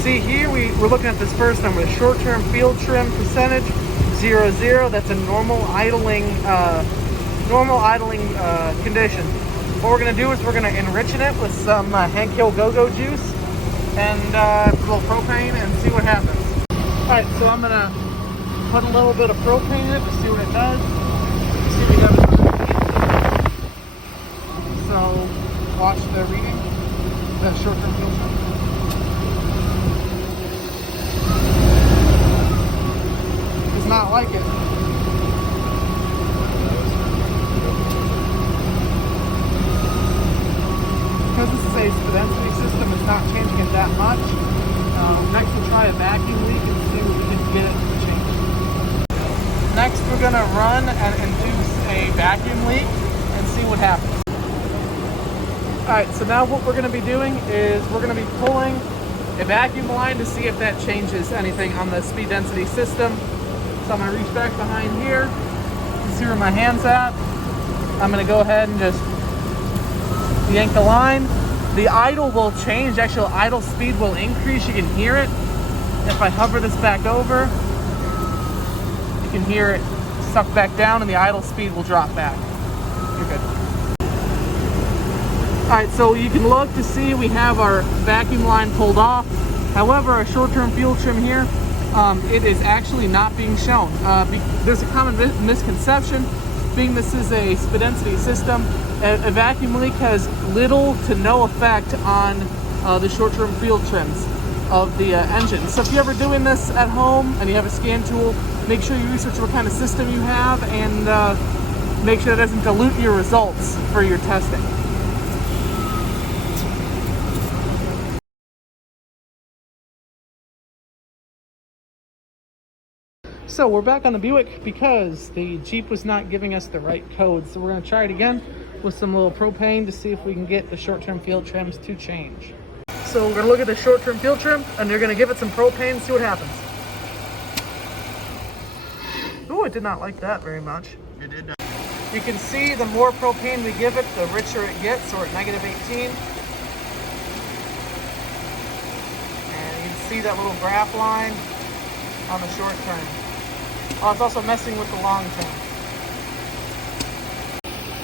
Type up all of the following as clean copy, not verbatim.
see here, we're looking at this first number, the short-term field trim percentage, 00. That's a normal idling condition. What we're going to do is we're going to enrich it with some Hank Hill Go-Go juice and a little propane and see what happens. Alright, so I'm going to put a little bit of propane in it to see what it does. See if we have it. So, watch the reading. The short-term field trim. Does not like it. Because this is a spedensity system, it's not changing it that much. Next we'll try a vacuum leak and see what we can get it to change. Next we're going to run and induce a vacuum leak and see what happens. Alright, so now what we're going to be doing is we're going to be pulling a vacuum line to see if that changes anything on the speed density system. So I'm going to reach back behind here. You can see where my hand's at. I'm going to go ahead and just yank the line. The idle will change. Actual idle speed will increase. You can hear it. If I hover this back over, you can hear it suck back down and the idle speed will drop back. You're good. Alright, so you can look to see we have our vacuum line pulled off. However, our short-term fuel trim here, it is actually not being shown. There's a common misconception, being this is a speed density system. A vacuum leak has little to no effect on the short-term fuel trims of the engine. So if you're ever doing this at home and you have a scan tool, make sure you research what kind of system you have and make sure it doesn't dilute your results for your testing. So we're back on the Buick because the Jeep was not giving us the right code. So we're going to try it again with some little propane to see if we can get the short-term field trims to change. So we're going to look at the short-term field trim and they're going to give it some propane and see what happens. Oh, it did not like that very much. It did not. You can see the more propane we give it, the richer it gets. So we're at -18. And you can see that little graph line on the short term. Oh, it's also messing with the long term.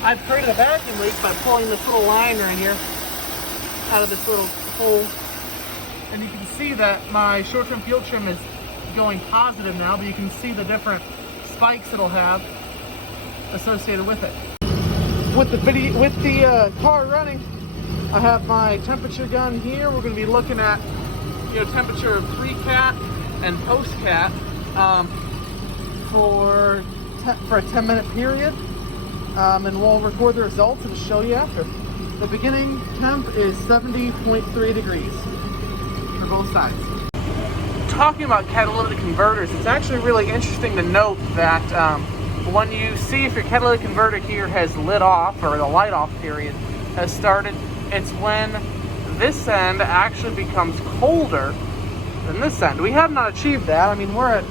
I've created a vacuum leak by pulling this little line right here out of this little hole. And you can see that my short-term fuel trim is going positive now, but you can see the different spikes it'll have associated with it. With the car running, I have my temperature gun here. We're going to be looking at temperature of pre-cat and post-cat for a 10-minute period, and we'll record the results and show you after. The beginning temp is 70.3 degrees for both sides. Talking about catalytic converters, it's actually really interesting to note that when you see if your catalytic converter here has lit off or the light off period has started, it's when this end actually becomes colder than this end. We have not achieved that. I mean, we're at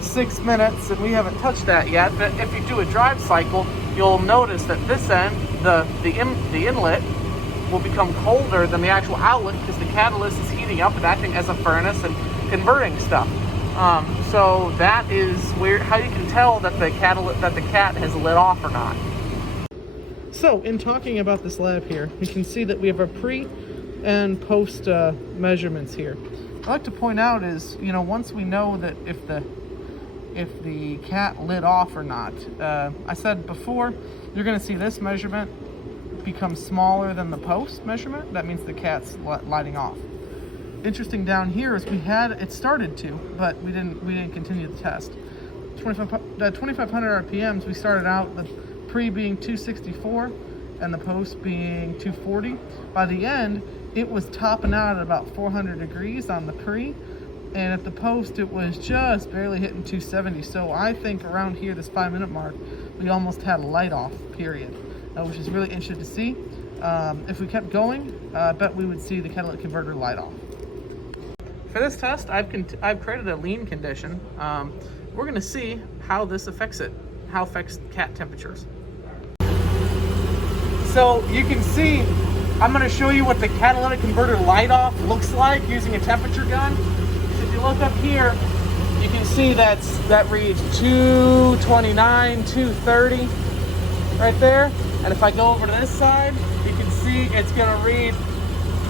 6 minutes and we haven't touched that yet, but if you do a drive cycle, you'll notice that this end, the inlet, will become colder than the actual outlet because the catalyst is heating up and acting as a furnace and converting stuff. So that is how you can tell that the cat has lit off or not. So in talking about this lab here, you can see that we have a pre and post measurements here. I'd like to point out is, once we know that if the cat lit off or not, I said before, you're going to see this measurement become smaller than the post measurement. That means the cat's lighting off. Interesting down here is it started to, but we didn't continue the test. 2,500 RPMs. We started out the pre being 264 and the post being 240. By the end, it was topping out at about 400 degrees on the pre, and at the post it was just barely hitting 270. So I think around here, this 5-minute mark, we almost had a light off period, which is really interesting to see. If we kept going, I bet we would see the catalytic converter light off. For this test, I've created a lean condition. We're going to see how this affects cat temperatures. So you can see I'm going to show you what the catalytic converter light off looks like using a temperature gun. If you look up here, you can see that reads 229, 230 right there. And if I go over to this side, you can see it's going to read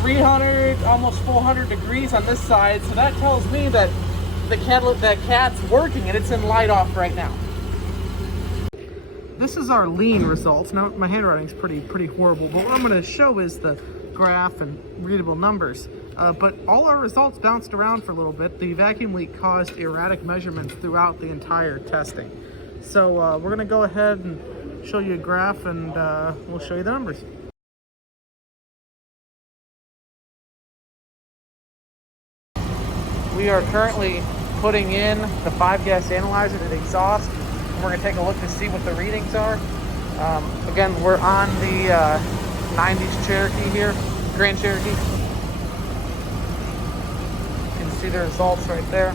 300, almost 400 degrees on this side. So that tells me that the cat's working and it's in light off right now. This is our lean results. Now my handwriting's pretty horrible, but what I'm going to show is the graph and readable numbers. But all our results bounced around for a little bit. The vacuum leak caused erratic measurements throughout the entire testing. So we're going to go ahead and show you a graph, and we'll show you the numbers. We are currently putting in the 5-gas analyzer to the exhaust. We're going to take a look to see what the readings are. Again, we're on the 90s Cherokee here, Grand Cherokee. You can see the results right there.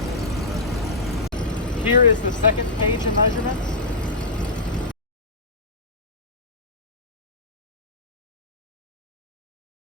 Here is the second page of measurements.